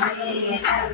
Yeah.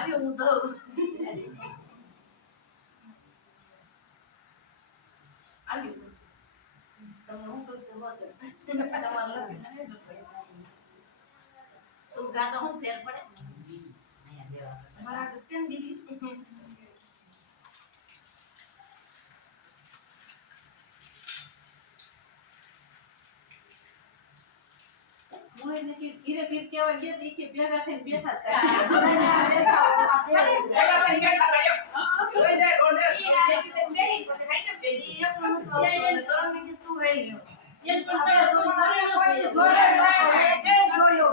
આવ્યો હું તો આવ્યો તમને હું કરશે વાત તમારે લખી તો ગાતો હું ફેર પડે અહીંયા દેવા મારા તો સેમ બીજી મોય ને ધીરે ધીરે કેવા જે કે ભેગા થઈને બેઠા હતા જોઈ જાય રોડે બેસી બેસી પછી ખાઈ જાય પેલી એક નું સ્વાદ તો તરમ કે તું રહી ગયો એ પણ તો મારે કોઈ જોડે કે જોયો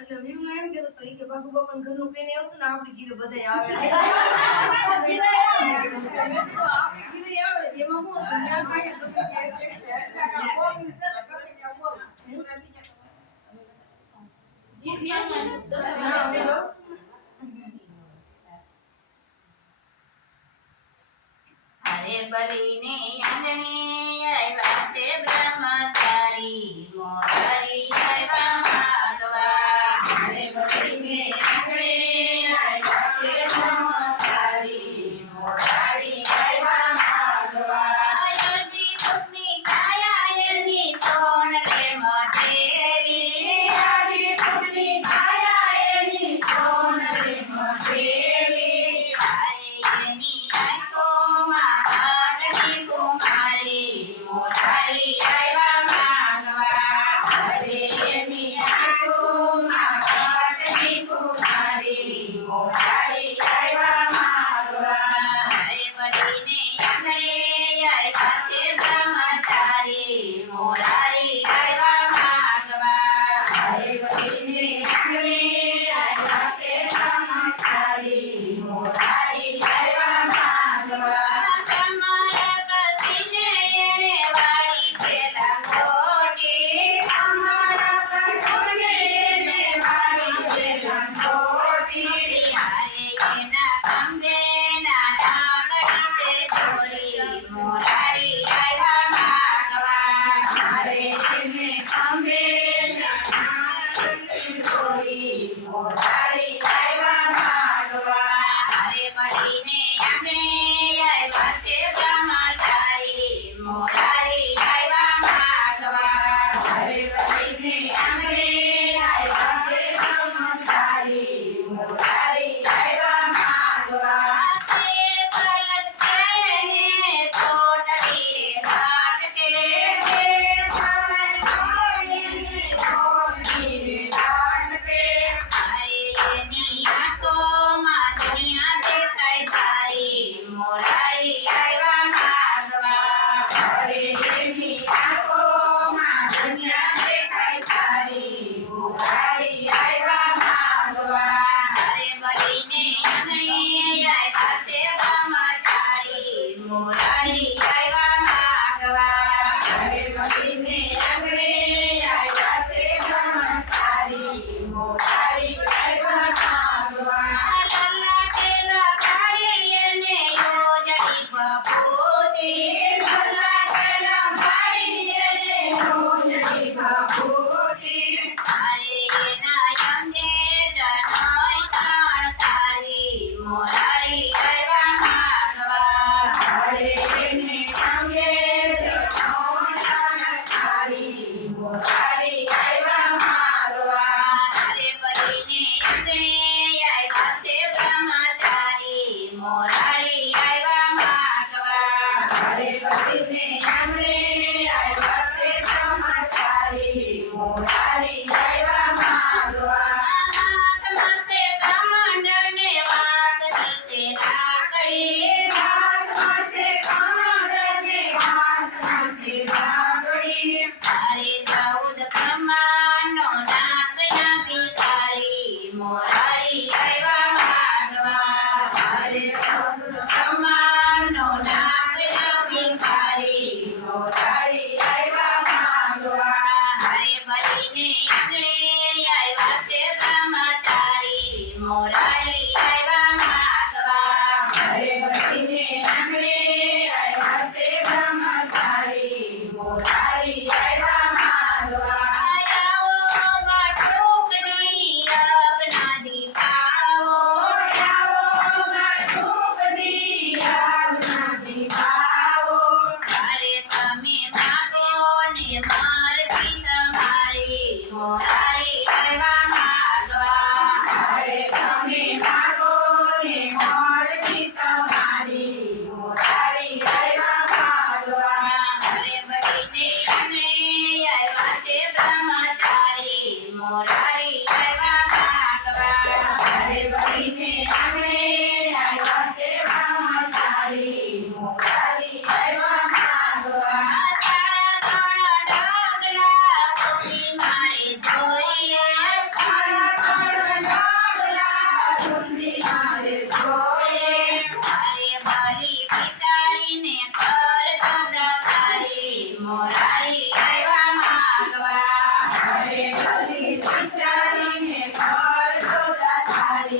એટલે વ્યુ માં એમ કહેતો તો કે બાપુ બાપન ઘરનું કઈને આવશે ને આપણી ઘીરે બધાય આવે આપણી ઘીરે આવે એમાં હું ત્યાં ખાય તો હરે બલીને આંગણે આવ્યા છે બ્રહ્મચારી મોરારી આવ્યા માગવા હરે બલીને આંગણે આવ્યા છે બ્રહ્મચારી મોરારી આવ્યા માગવા યજી પુષ્ણી કાયા એની સોન રે મઢેરી યજી પુષ્ણી કાયા એની સોન રે મઢેરી હારે એની આંખોમાં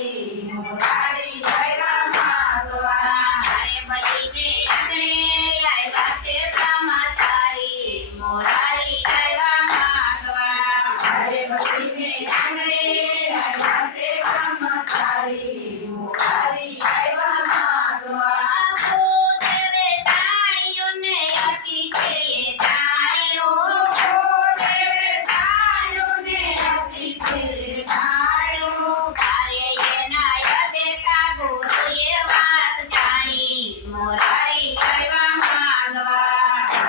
તારી મોરારી આવ્યા માગવા અરે બલીને આંગણે આવ્યા છે બ્રહ્મચારી મોરારી આવ્યા માગવા અરે બલીને આંગણે આવ્યા છે બ્રહ્મચારી મોરારી આવ્યા માગવા ભૂદેવે જાણ્યું ને અતિ છે એ જાણ્યું ભૂદેવે જાણ્યું ને અતિ છે જાણ્યું અરે એના યદેકા ગુરુએ વાત જાણી મોરારી આવ્યા માગવા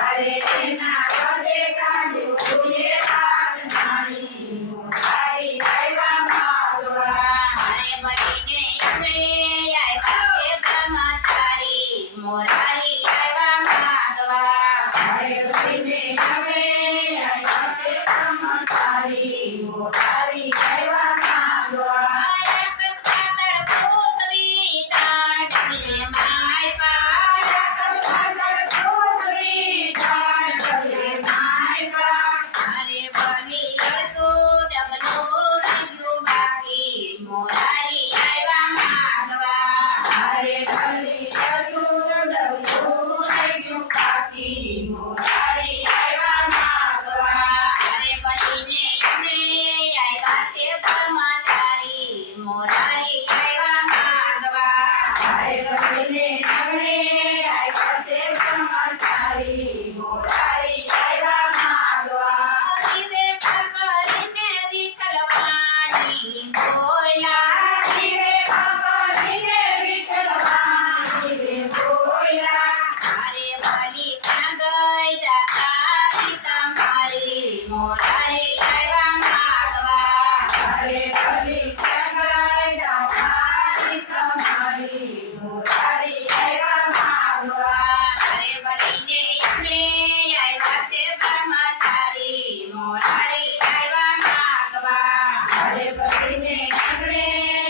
અરે એના હૃદય કાઢ્યું ગુરુએ વાત જાણી મોરારી આવ્યા માગવા અરે બલીને આંગણે આવ્યા છે બ્રહ્મચારી મોરારી આવ્યા માગવા અરે બલીને આંગણે આવ્યા છે બ્રહ્મચારી મોરારી આવ્યા માગવા અરે ભલી અડધું ડગલું રહી ગયું બાકી મોરારી આવ્યા માગવા અરે બલીને આંગણે આવ્યા છે બ્રહ્મચારી મોરારી આવ્યા માગવા જીવે ખબરીને વિઠ્ઠલવાણી રે બોલ્યા મોરારી આવ્યા માગવા અરે ભલી ક્યાં ગઈ તમારી તમારી મોરારી આવ્યા માગવા અરે બલીને આંગણે આવ્યા છે બ્રહ્મચારી મોરારી આવ્યા માગવા અરે બલીને આંગણે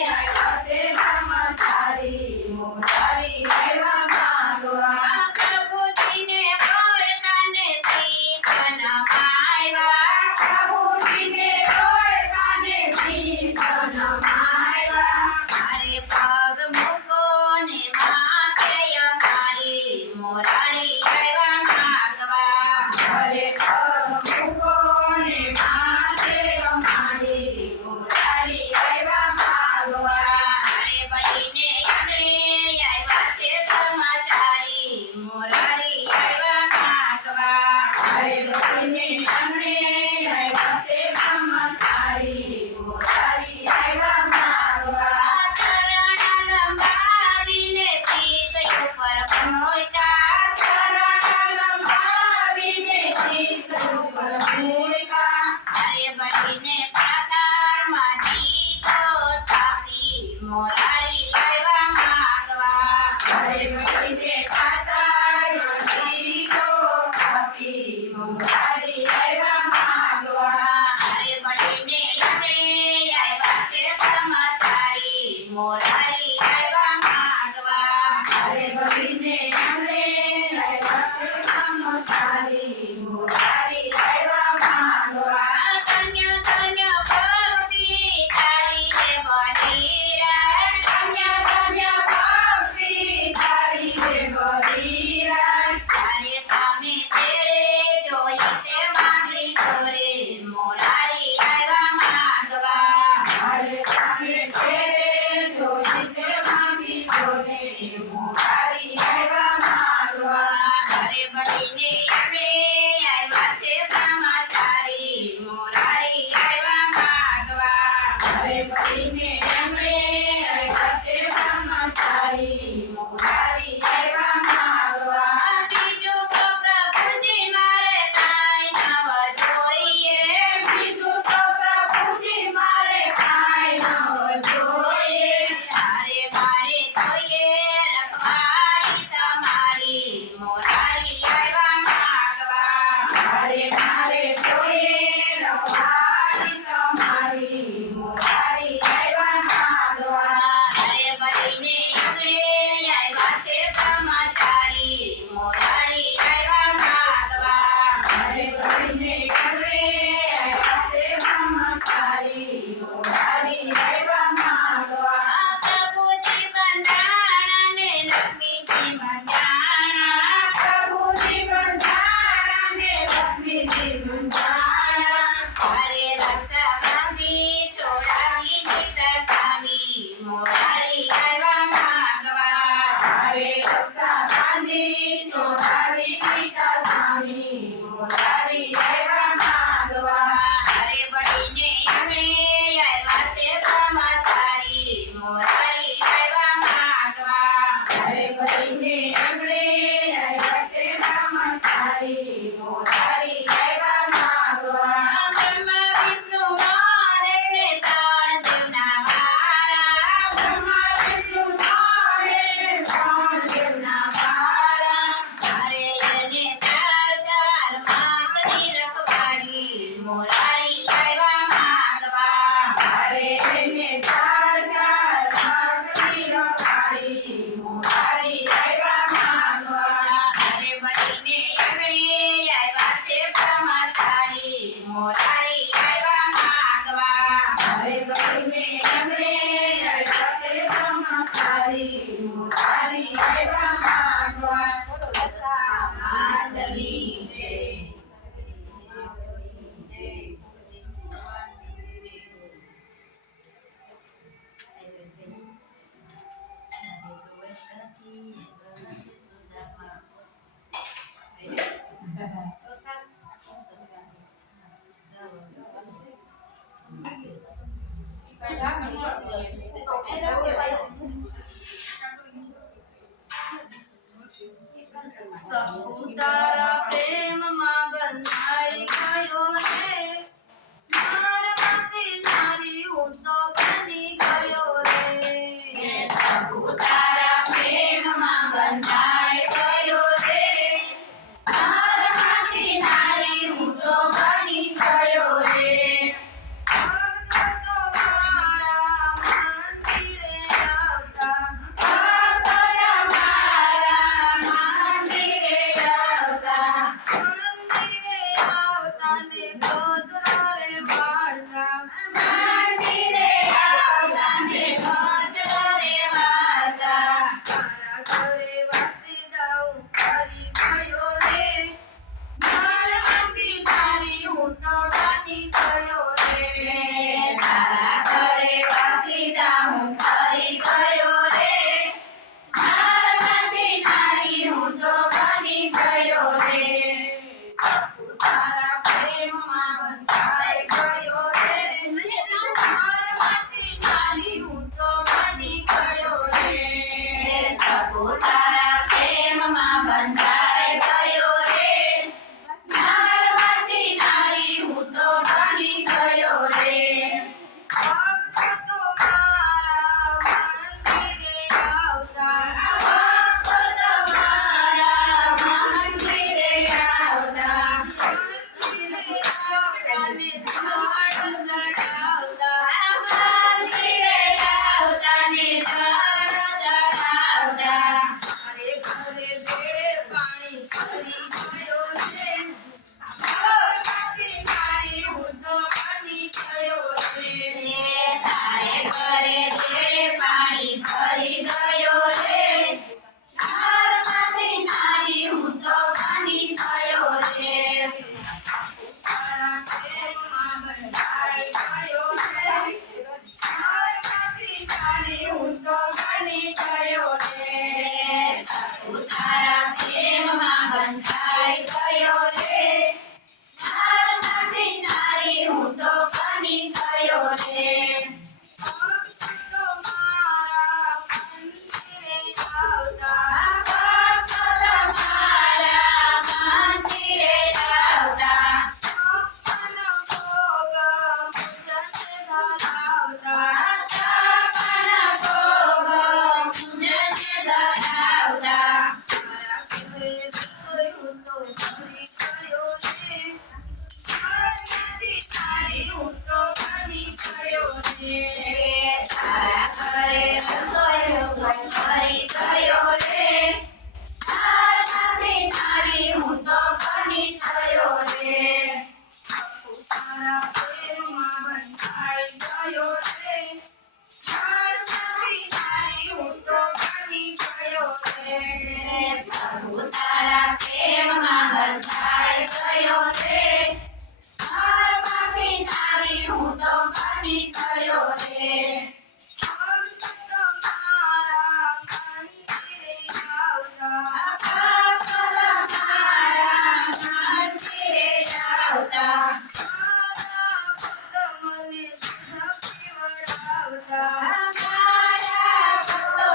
આવ્યા છે બ્રહ્મચારી મોરારી આવ્યા માગવા પ્રભુજીને ઓળખાને શીખન આવ્યા પ્રભુજીને ઓળખાને શીશન આવ્યા અરે પગ મૂકો ને માથે અમારી મોરારી આવ્યા માગવા અરે પગ મૂકો ને માથે અમારી મોરારી આવ્યા માગવા અરે બલીને આંગણે આવ્યા છે બ્રહ્મચારી મોરારી આવ્યા માગવા અરે બલીને આંગણે આવ્યા છે બ્રહ્મચારી મોરારી આવ્યા માગવા ચરણ લંબાવીને શીશ ઉપર પહોંચ્યા ચરણ લંબાવીને શીશ ઉપર મૂક્યા અરે બલીને પાતાળમાં દીધો સ્થાપી મોરારી આવ્યા માગવા અરે બલીને પાતાળમાં દીધો સ્થાપી મોરારી આવ્યા માગવા અરે બલીને આંગણે આવ્યા છે બ્રહ્મચારી મોરારી આવ્યા માગવા અરે બલીને આંગણે આવ્યા છે બ્રહ્મચારી મોરારી આવ્યા માગવા ધન્ય ધન્ય ભક્તિ તારી રે બલીરા ધન્ય ધન્ય ભક્તિ તારી રે બલીરા અરે તમે તેરે જોઈ તે માગી ઢોરે મોરારી આવ્યા માગવા અરે તમે તેરે જોઈ તે માગી બોલે મોરારી બનીને આંગણે આવ્યા છે બ્રહ્મચારી મોરારી આવ્યા માંગવા બ્રહ્મા વિષ્ણુ મારે ત્રણ દેવના વારા બ્રહ્મા વિષ્ણુ મારે ત્રણ દેવના વારા મારે એને ચાર ચાર માસની રખવાડી મોરારી આવ્યા માંગવા મારે એને ચાર ચાર માસની રખવાડી મોરારી આવ્યા માંગવા અરે બનીને આંગણે આવ્યા છે બ્રહ્મચારી મોરારી આવ્યા માંગવા અરે બનીને આંગણે આવ્યા છે બ્રહ્મચારી મોરારી આવ્યા માંગવા દશા માતની જય સપુતારા પ્રેમમાં બંધાઈ ગયો રે મારામાંથી સારી હું તો બની ગયો રે તારા પ્રેમમાં બંધાઈ ગયો રે તારામાંથી નારી હું તો બની ગયો રે ભક્તો મારા મંદિરે આવતા ભક્તોના મારા મંદિરે આવતા મંદિરે આવતા ને ગોધરા રે વાળતા મંદિરે આવતા ને ભજનો રે વાર્તા મારા ઘરે વાસી દાઉ કરી ગયો રે મારામાંથી તારી હું તો બની ગયો રે તારા ઘરે વાસીદા હું ફરી ગયો રે મારામાંથી નારી હું તો બની ગયો રે તારા પ્રેમમાં બંધાઈ ગયો રે મારામાંથી તારી હું તો બની ગયો રે તારા પ્રેમમાં બંધાઈ ગયો રે મારામાંથી નારી હું તો બની ગયો રે ભક્તો મારા મંદિરે આવતા ભક્તો તમારા મંદિરે આવતા મંદિરે આવતા ને ઝાડ લડાવતા મંદિરે આવતા ને ઝાડ ચડાવતા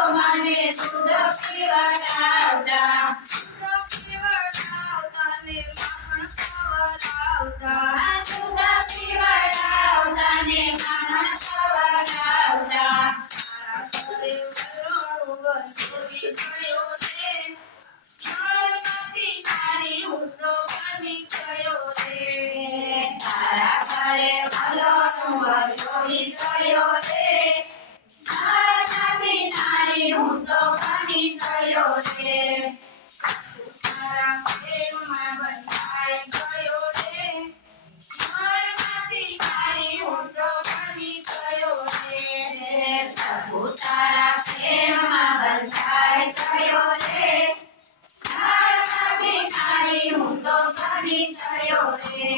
મને દૂધ પીવડાવતા ને માખણ ખવડાવતા દૂધ પીવડાવતા ને માખણ ખવડાવતા તારા ઘરે વલોણું વજોડી ગયો રે મારાથી નારી હું તો બની ગયો રે તારા પ્રેમમાં બંધાઈ ગયો રે મારાથી તારી હું તો બની ગયો રે પ્રભુ તારા પ્રેમમાં બંધાઈ ગયો રે મારાથી નારી હું તો બની ગયો રે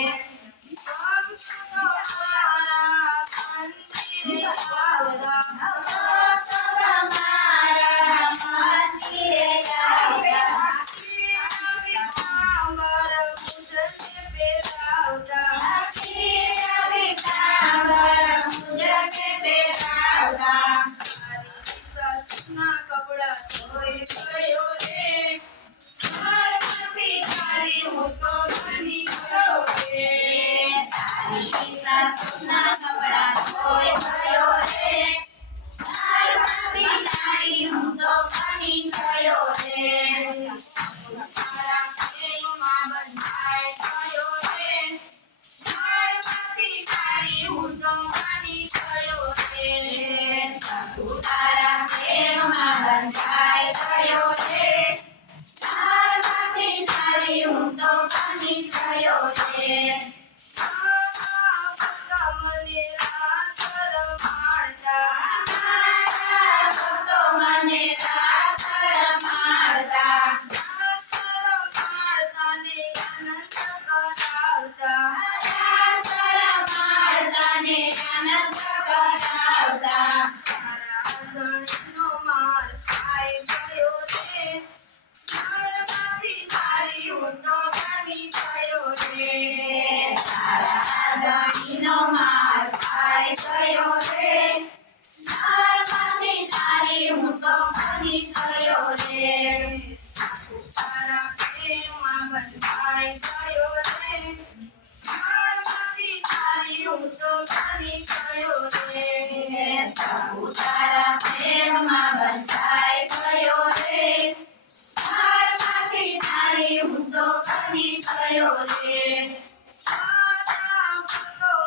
કપડા ધોઈ ગયો રે મારાથી તારી હું તો બની ગયો રે સાસુના કપડા ધોઈ ગયો રે મારાથી નારી હું તો બની ગયો રે તારા પ્રેમમાં બંધાઈ ગયો રે મારાથી તારી હું તો બની ગયો રે પ્રભુ તારા પ્રેમમાં બંધાઈ ગયો રે મારાથી નારી હું તો બની ગયો રે મને રાત રમાડતા મારા ભક્તો મને રાત રમાડતા રમાડતાને આનંદ કરાવતા રાત રમાડતાને આનંદ કરાવતા ધણીનો માર ખાઈ ગયો રે મારાથી તારી હું તો બની ગયો રે તારા ધણીનો માર ખાઈ ગયો રે મારાથી તારી હું તો બની ગયો રે તારા પ્રેમમાં બંધાઈ ગયો રે મારાથી તારી હું તો બની ગયો રે પ્રભુ તારા પ્રેમમાં બંધાઈ ગયો રે મારાથી તારી હું તો બની ગયો રે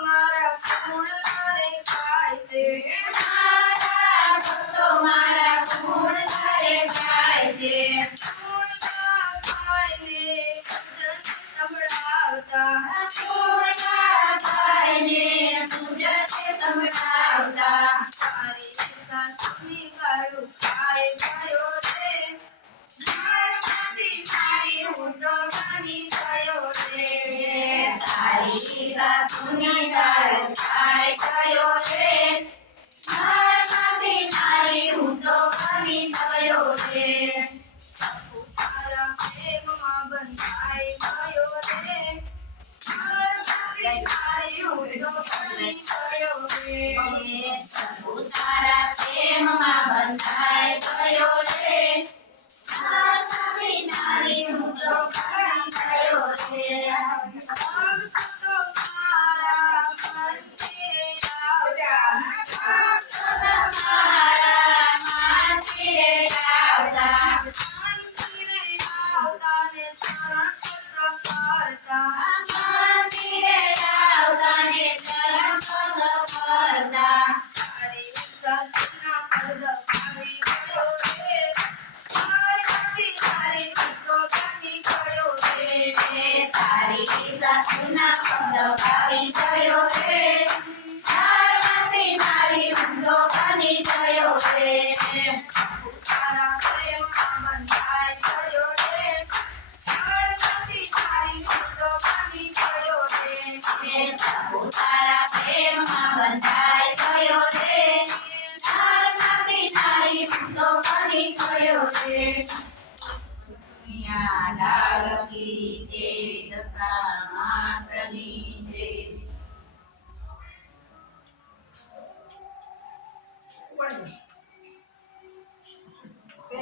મારા ગુણ રે ગાય છે મારા ભક્તો મારા ગુણ કરે ગાય છે સંભળાવતા ગુણગાન ગાઈને પૂજકે સંભળાવતા તારી સાસુની ગાળું ખાઈ ગયો રે મારાથી તારી હું તો બની ગયો રે તારી સાસુની ગાળ ખાઈ ગયો રે મારાથી તારી હું તો બની ગયો રે તારા પ્રેમમાં બંધાઈ ગયો રે મારાથી તારી હું તો બની ગયો રે પ્રભુ તારા પ્રેમમાં બંધાઈ ગયો રે મારાથી તારી હું તો બની ગયો રે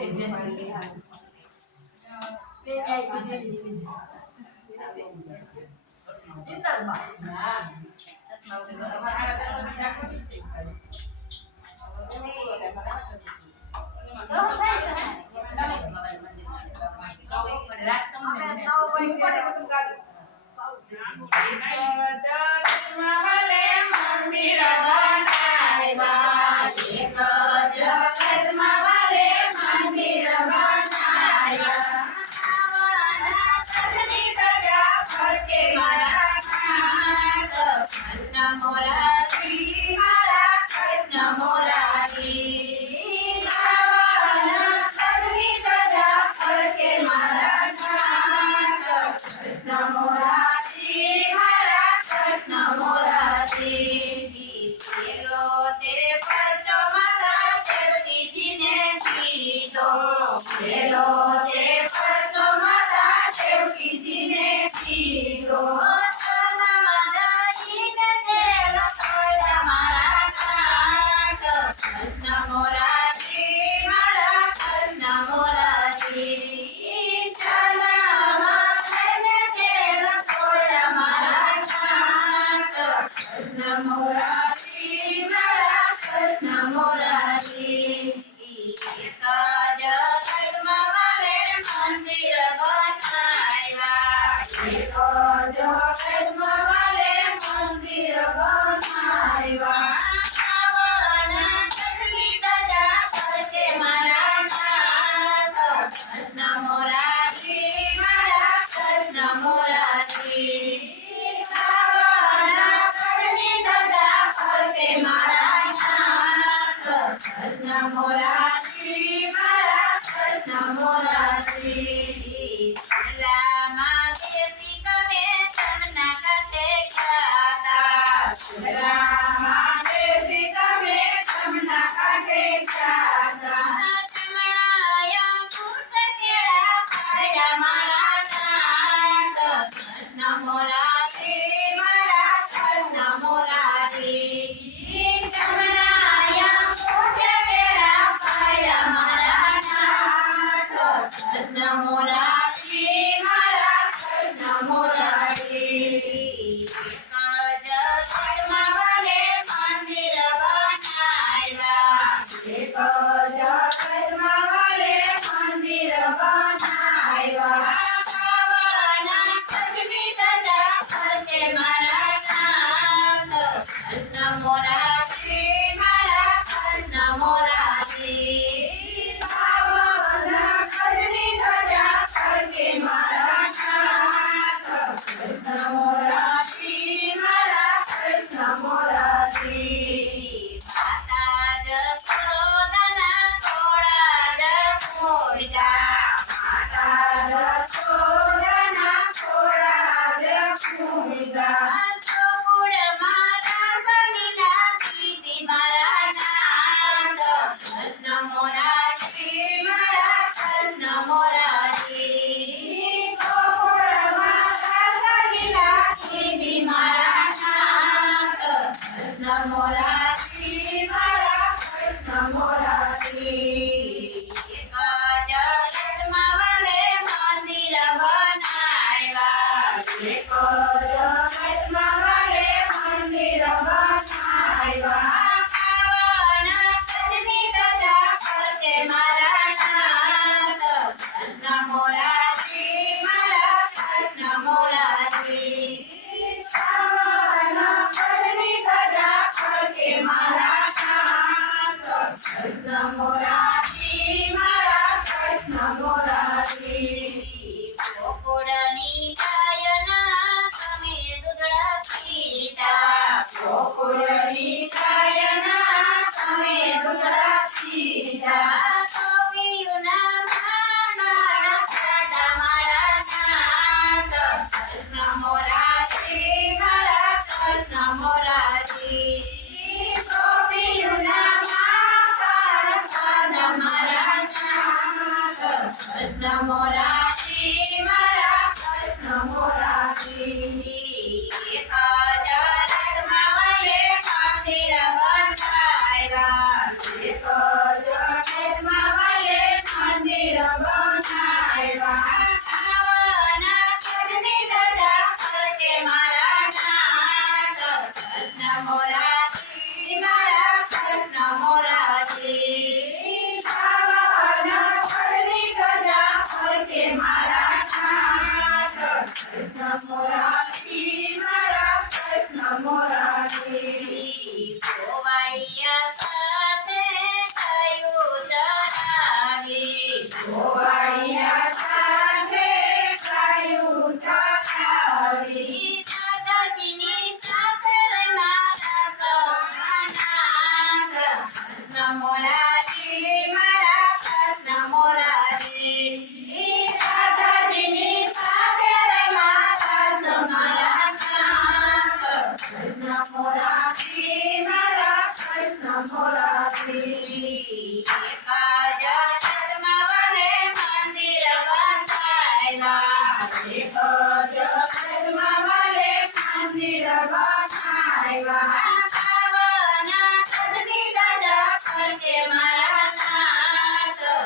એક જગતમાં વાલે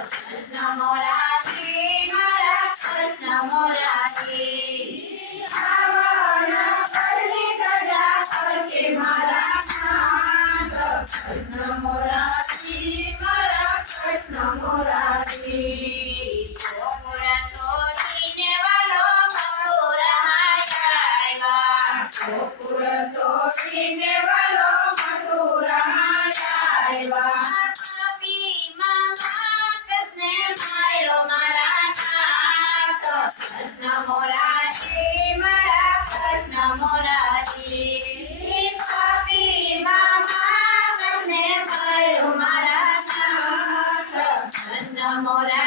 કૃષ્ણ મોરારી મારા કૃષ્ણ મોરારી આવન પરની સજા કરકે મારા નાથ કૃષ્ણ મોરારી મારા કૃષ્ણ મોરારી ગોકુળ છોડીને વાલો મથુરામાં આવ્યા ગોકુળ છોડીને વાલો મથુરામાં આવ્યા કૃષ્ણ મોરારી મારા કૃષ્ણ મોરારી પાપી મામા કૃષ્ણ મારા નાથ કૃષ્ણ મોરારી